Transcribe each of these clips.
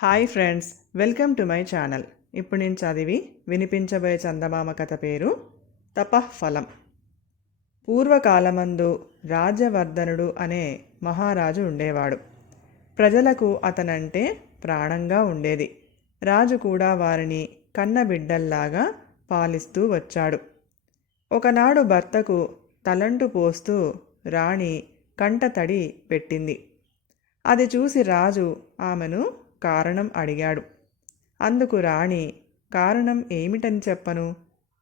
Hi friends, welcome to my channel. ఇప్పుడు నేను చదివి వినిపించబోయే చందమామ కథ పేరు తపఃఫలం. పూర్వకాలమందు రాజ్యవర్ధనుడు అనే మహారాజు ఉండేవాడు. ప్రజలకు అతనంటే ప్రాణంగా ఉండేది. రాజు కూడా వారిని కన్నబిడ్డల్లాగా పాలిస్తూ వచ్చాడు. ఒకనాడు భర్తకు తలంటు పోస్తూ రాణి కంటతడి పెట్టింది. అది చూసి రాజు ఆమెను కారణం అడిగాడు. అందుకు రాణి, కారణం ఏమిటని చెప్పను,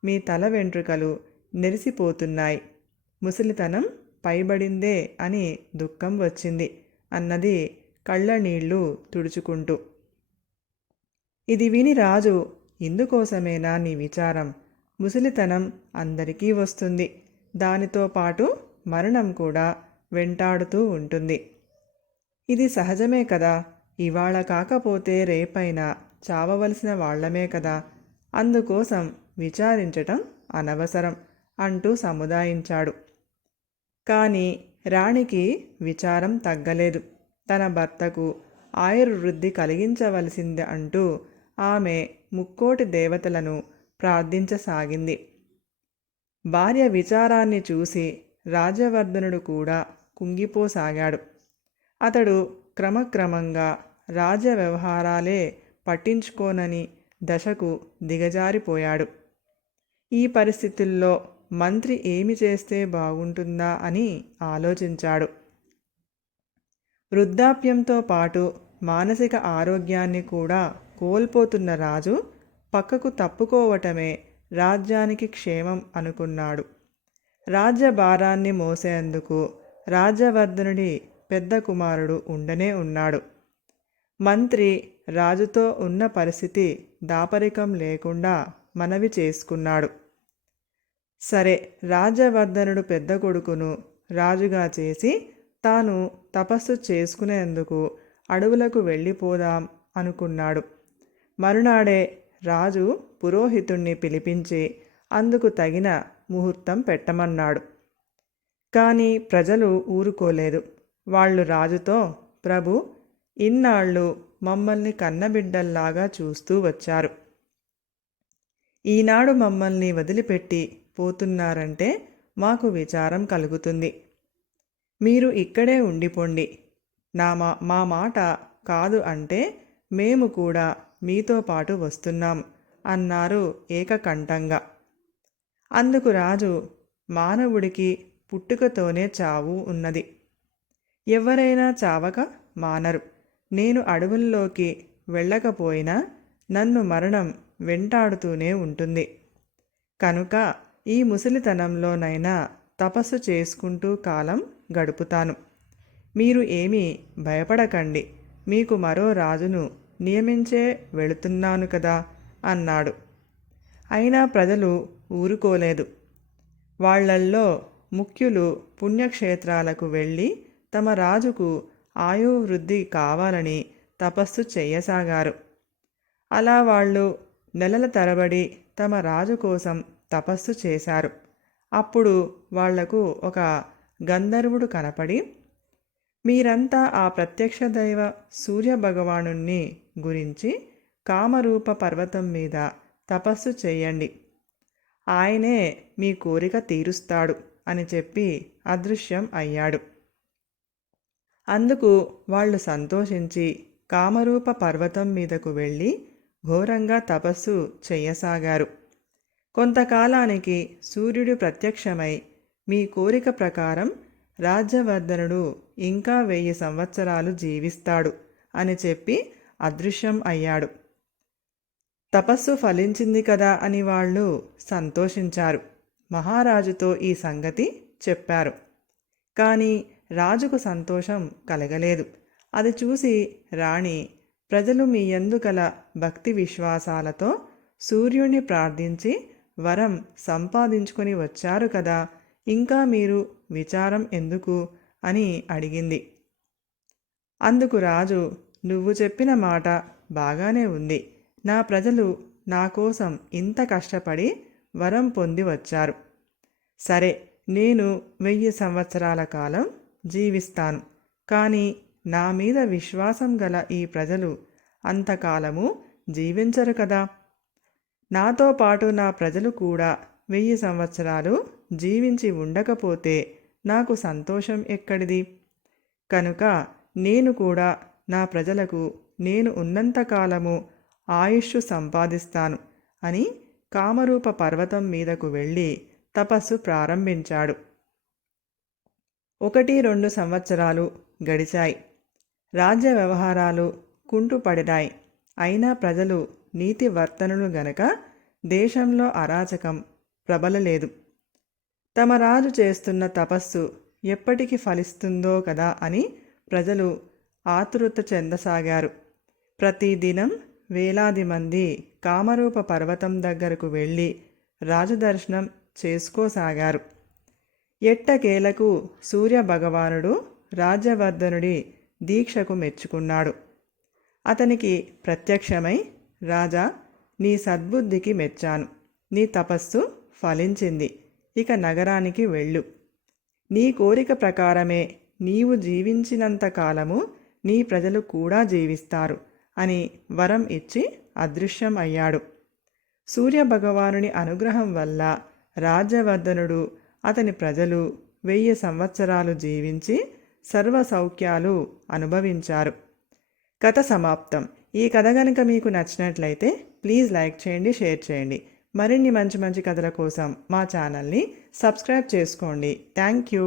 మీ తల వెంట్రుకలు నెరిసిపోతున్నాయి, ముసలితనం పైబడిందే అని దుఃఖం వచ్చింది అన్నది కళ్ళ నీళ్లు తుడుచుకుంటూ. ఇది విని రాజు, ఇందుకోసమేనా నీ విచారం? ముసలితనం అందరికీ వస్తుంది, దానితో పాటు మరణం కూడా వెంటాడుతూ ఉంటుంది. ఇది సహజమే కదా, ఇవాళ కాకపోతే రేపైనా చావవలసిన వాళ్లమే కదా, అందుకోసం విచారించటం అనవసరం అంటూ సముదాయించాడు. కానీ రాణికి విచారం తగ్గలేదు. తన భర్తకు ఆయుర్వృద్ధి కలిగించవలసింది అంటూ ఆమె ముక్కోటి దేవతలను ప్రార్థించసాగింది. భార్య విచారాన్ని చూసి రాజవర్ధనుడు కూడా కుంగిపోసాగాడు. అతడు క్రమక్రమంగా రాజ్య వ్యవహారాలే పట్టించుకోనని దశకు దిగజారిపోయాడు. ఈ పరిస్థితుల్లో మంత్రి ఏమి చేస్తే బాగుంటుందా అని ఆలోచించాడు. వృద్ధాప్యంతో పాటు మానసిక ఆరోగ్యాన్ని కూడా కోల్పోతున్న రాజు పక్కకు తప్పుకోవటమే రాజ్యానికి క్షేమం అనుకున్నాడు. రాజ్యభారాన్ని మోసేందుకు రాజ్యవర్ధనుడి పెద్ద కుమారుడు ఉండనే ఉన్నాడు. మంత్రి రాజుతో ఉన్న పరిస్థితి దాపరికం లేకుండా మనవి చేసుకున్నాడు. సరే, రాజ్యవర్ధనుడు పెద్ద కొడుకును రాజుగా చేసి తాను తపస్సు చేసుకునేందుకు అడవులకు వెళ్ళిపోదాం అనుకున్నాడు. మరునాడే రాజు పురోహితుణ్ణి పిలిపించి అందుకు తగిన ముహూర్తం పెట్టమన్నాడు. కానీ ప్రజలు ఊరుకోలేదు. వాళ్ళు రాజుతో, ప్రభు, ఇన్నాళ్ళు మమ్మల్ని కన్నబిడ్డల్లాగా చూస్తూ వచ్చారు. ఈనాడు మమ్మల్ని వదిలిపెట్టి పోతున్నారంటే మాకు విచారం కలుగుతుంది. మీరు ఇక్కడే ఉండిపోండి. మా మాట కాదు అంటే మేము కూడా మీతో పాటు వస్తున్నాం అన్నారు ఏకకంఠంగా. అందుకు రాజు, మానవుడికి పుట్టుకతోనే చావు ఉన్నది. ఎవరైనా చావక మానరు. నేను అడవుల్లోకి వెళ్ళకపోయినా నన్ను మరణం వెంటాడుతూనే ఉంటుంది. కనుక ఈ ముసలితనంలోనైనా తపస్సు చేసుకుంటూ కాలం గడుపుతాను. మీరు ఏమీ భయపడకండి, మీకు మరో రాజును నియమించే వెళుతున్నాను కదా అన్నాడు. అయినా ప్రజలు ఊరుకోలేదు. వాళ్లల్లో ముఖ్యులు పుణ్యక్షేత్రాలకు వెళ్ళి తమ రాజుకు ఆయువృద్ధి కావాలని తపస్సు చెయ్యసాగారు. అలా వాళ్ళు నెలల తరబడి తమ రాజు కోసం తపస్సు చేశారు. అప్పుడు వాళ్లకు ఒక గంధర్వుడు కనపడి, మీరంతా ఆ ప్రత్యక్ష దైవ సూర్యభగవానుణ్ణి గురించి కామరూప పర్వతం మీద తపస్సు చేయండి, ఆయనే మీ కోరిక తీరుస్తాడు అని చెప్పి అదృశ్యం అయ్యాడు. అందుకు వాళ్ళు సంతోషించి కామరూప పర్వతం మీదకు వెళ్ళి ఘోరంగా తపస్సు చెయ్యసాగారు. కొంతకాలానికి సూర్యుడు ప్రత్యక్షమై, మీ కోరిక ప్రకారం రాజ్యవర్ధనుడు ఇంకా 1000 సంవత్సరాలు జీవిస్తాడు అని చెప్పి అదృశ్యం అయ్యాడు. తపస్సు ఫలించింది కదా అని వాళ్ళు సంతోషించారు. మహారాజుతో ఈ సంగతి చెప్పారు. కానీ రాజుకు సంతోషం కలగలేదు. అది చూసి రాణి, ప్రజలు మీ యందు గల భక్తి విశ్వాసాలతో సూర్యుణ్ణి ప్రార్థించి వరం సంపాదించుకొని వచ్చారు కదా, ఇంకా మీరు విచారం ఎందుకు అని అడిగింది. అందుకు రాజు, నువ్వు చెప్పిన మాట బాగానే ఉంది. నా ప్రజలు నా కోసం ఇంత కష్టపడి వరం పొంది వచ్చారు. సరే, నేను 1000 సంవత్సరాల కాలం జీవిస్తాను. కానీ నా మీద విశ్వాసం గల ఈ ప్రజలు అంతకాలము జీవించరు కదా. నాతో పాటు నా ప్రజలు కూడా 1000 సంవత్సరాలు జీవించి ఉండకపోతే నాకు సంతోషం ఎక్కడిది? కనుక నేను కూడా నా ప్రజలకు నేను ఉన్నంతకాలము ఆయుష్షు సంపాదిస్తాను అని కామరూప పర్వతం మీదకు వెళ్ళి తపస్సు ప్రారంభించాడు. 1-2 సంవత్సరాలు గడిచాయి. రాజ్య వ్యవహారాలు కుంటుపడినాయి. అయినా ప్రజలు నీతివర్తనులు గనక దేశంలో అరాచకం ప్రబలలేదు. తమ రాజు చేస్తున్న తపస్సు ఎప్పటికి ఫలిస్తుందో కదా అని ప్రజలు ఆతురత చెందసాగారు. ప్రతిదినం వేలాది మంది కామరూప పర్వతం దగ్గరకు వెళ్ళి రాజదర్శనం చేసుకోసాగారు. ఎట్టకేలకు సూర్యభగవానుడు రాజ్యవర్ధనుడి దీక్షకు మెచ్చుకున్నాడు. అతనికి ప్రత్యక్షమై, రాజా, నీ సద్బుద్ధికి మెచ్చాను. నీ తపస్సు ఫలించింది. ఇక నగరానికి వెళ్ళు. నీ కోరిక ప్రకారమే నీవు జీవించినంత కాలము నీ ప్రజలు కూడా జీవిస్తారు అని వరం ఇచ్చి అదృశ్యం అయ్యాడు. సూర్యభగవానుని అనుగ్రహం వల్ల రాజ్యవర్ధనుడు అతని ప్రజలు 1000 సంవత్సరాలు జీవించి సర్వ సౌఖ్యాలు అనుభవించారు. కథ సమాప్తం. ఈ కథ కనుక మీకు నచ్చినట్లయితే ప్లీజ్ లైక్ చేయండి, షేర్ చేయండి. మరిన్ని మంచి మంచి కథల కోసం మా ఛానల్ని సబ్స్క్రైబ్ చేసుకోండి. Thank you.